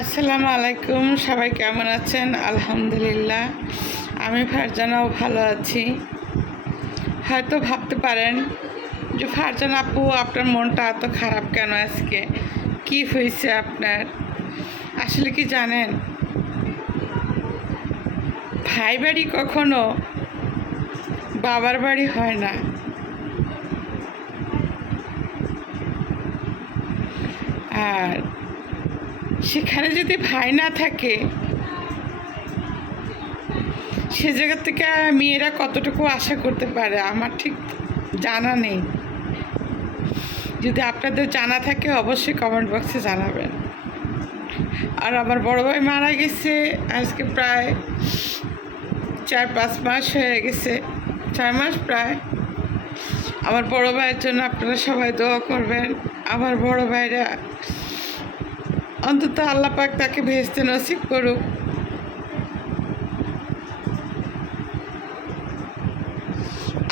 আসসালামু আলাইকুম। সবাই কেমন আছেন? আলহামদুলিল্লাহ, আমি ফারজানাও ভালো আছি। হয়তো ভাবতে পারেন যে ফারজানা আপু, আপনার মনটা এত খারাপ কেন আজকে? কি হয়েছে আপনার? আসলে কি জানেন, ভাই বাড়ি কখনো বাবার বাড়ি হয় না। আর সেখানে যদি ভাই না থাকে, সে জায়গা থেকে মেয়েরা কতটুকু আশা করতে পারে আমার ঠিক জানা নেই। যদি আপনাদের জানা থাকে অবশ্যই কমেন্ট বক্সে জানাবেন। আর আমার বড় ভাই মারা গেছে আজকে প্রায় 4-5 মাস হয়ে গেছে, 4 মাস প্রায়। আমার বড় ভাইয়ের জন্য আপনারা সবাই দোয়া করবেন। আমার বড় ভাইরা অন্তত আল্লাহ পাক তাকে ভেস্তে নসিব করুক।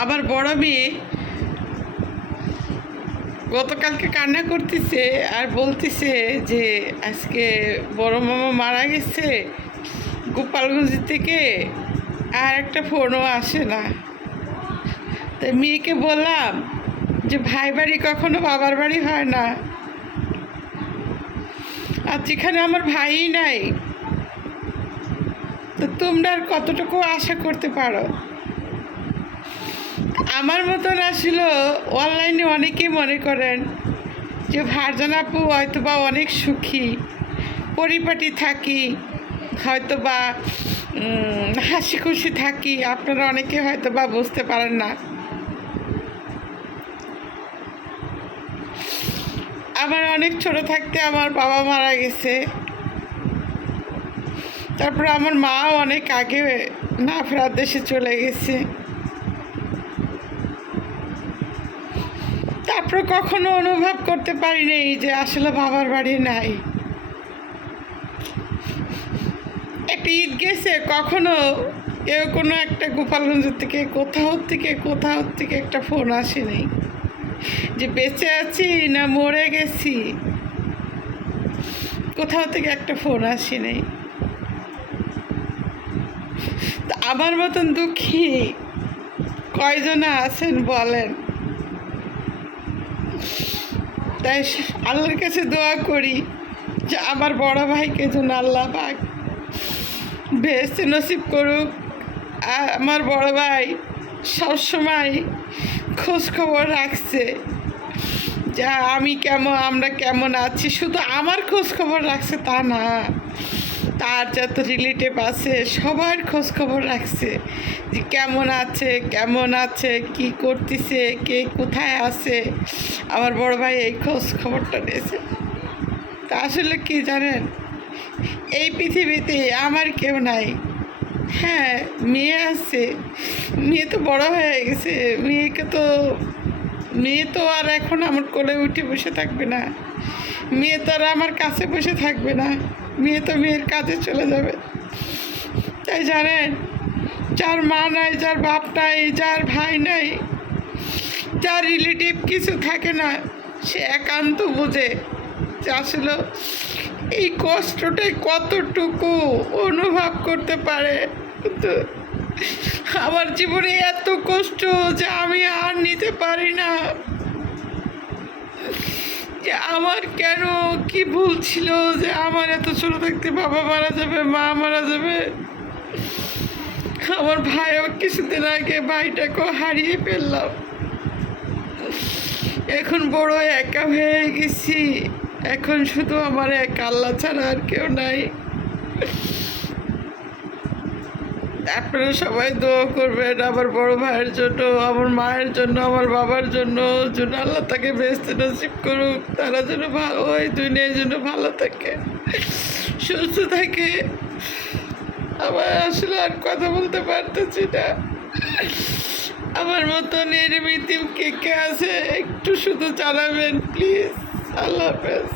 আমার বড় মেয়ে গতকালকে কান্না করতেছে আর বলতেছে যে আজকে বড় মামা মারা গেছে গোপালগঞ্জ থেকে, আর একটা ফোনও আসে না। তাই মেয়েকে বললাম যে ভাই বাড়ি কখনো বাবার বাড়ি হয় না। আর যেখানে আমার ভাইই নাই, তো তোমরা আর কতটুকু আশা করতে পারো? আমার মতন আসলে অনলাইনে অনেকেই মনে করেন যে ফারজানা আপু হয়তো বা অনেক সুখী, পরিপাটি থাকি, হয়তো বা হাসি খুশি থাকি। আপনারা অনেকে হয়তো বা বুঝতে পারেন না। আমার অনেক ছোট থাকতে আমার বাবা মারা গেছে। তারপর আমার মাও অনেক আগে না ফেরার দেশে চলে গেছে। তারপর কখনো অনুভব করতে পারিনি যে আসলে বাবার বাড়ি নাই। একটা ঈদ গেছে, কখনো কেউ কোনো একটা গোপালগঞ্জ থেকে কোথাও থেকে একটা ফোন আসেনি যে বেঁচে আছি না মরে গেছি। কোথাও থেকে একটা ফোন আসেনি। তা আমার মতন দুঃখী কয়জনা আছেন বলেন? তাই আল্লাহর কাছে দোয়া করি যে আমার বড় ভাইকে যেন আল্লাহ পাক বেহেশতে নসিব করুক। আর আমার বড় ভাই সবসময় খোঁজ খবর রাখছে যে আমরা কেমন আছি। শুধু আমার খোঁজ খবর রাখছে তা না, তার যত রিলেটিভ আছে সবার খোঁজ খবর রাখছে যে কেমন আছে কি করতেছে, কে কোথায় আছে। আমার বড় ভাই এই খোঁজ খবরটা নিয়েছে। তা আসলে কি জানেন, এই পৃথিবীতে আমার কেউ নাই। হ্যাঁ, মেয়ে আছে, মেয়ে তো বড় হয়ে গেছে। মেয়ে তো আর এখন আমার কোলে উঠে বসে থাকবে না। মেয়ে তো আর আমার কাছে বসে থাকবে না। মেয়ে তো মেয়ের কাজে চলে যাবে। তাই জানেন, যার মা নাই, যার বাপ নাই, যার ভাই নাই, যার রিলেটিভ কিছু থাকে না, সে একান্ত বোঝে যে আসলে এই কষ্টটাই কতটুকু অনুভব করতে পারে। কিন্তু আমার জীবনে এত কষ্ট যে আমি আর নিতে পারি না। যে আমার কেন কি ভুল ছিল যে আমার এত ছোট থাকতে বাবা মারা যাবে, মা মারা যাবে। আমার ভাইও কিছুদিন আগে ভাইটাকেও হারিয়ে ফেললাম। এখন বড় একা হয়ে গেছি। এখন শুধু আমার এক আল্লাহ ছাড়া আর কেউ নাই। আপনারা সবাই দোয়া করবেন আমার বড় ভাইয়ের জন্য, আমার মায়ের জন্য, আমার বাবার জন্য, যেন আল্লাহ তাকে বেহেশতে নসিব করুক। তারা যেন ভালো হয়, দুনিয়ার জন্য ভালো থাকে, সুস্থ থাকে। আমার আসলে আর কথা বলতে পারতেছি না। আমার মতন এরমিতিম কে কে আছে একটু শুধু জানাবেন প্লিজ। আল্লাহ হাফেজ।